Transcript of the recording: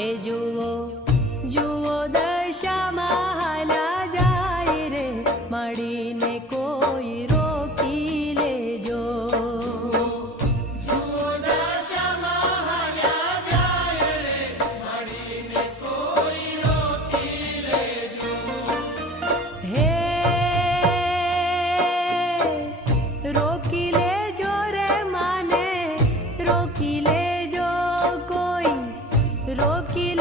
હે જુઓ જુઓ દશામાં હાલા જાય રે, મળીને કોઈ રોકી લેજો. રોકી લેજો રે માને, રોકી લેજો કોઈ, રોકી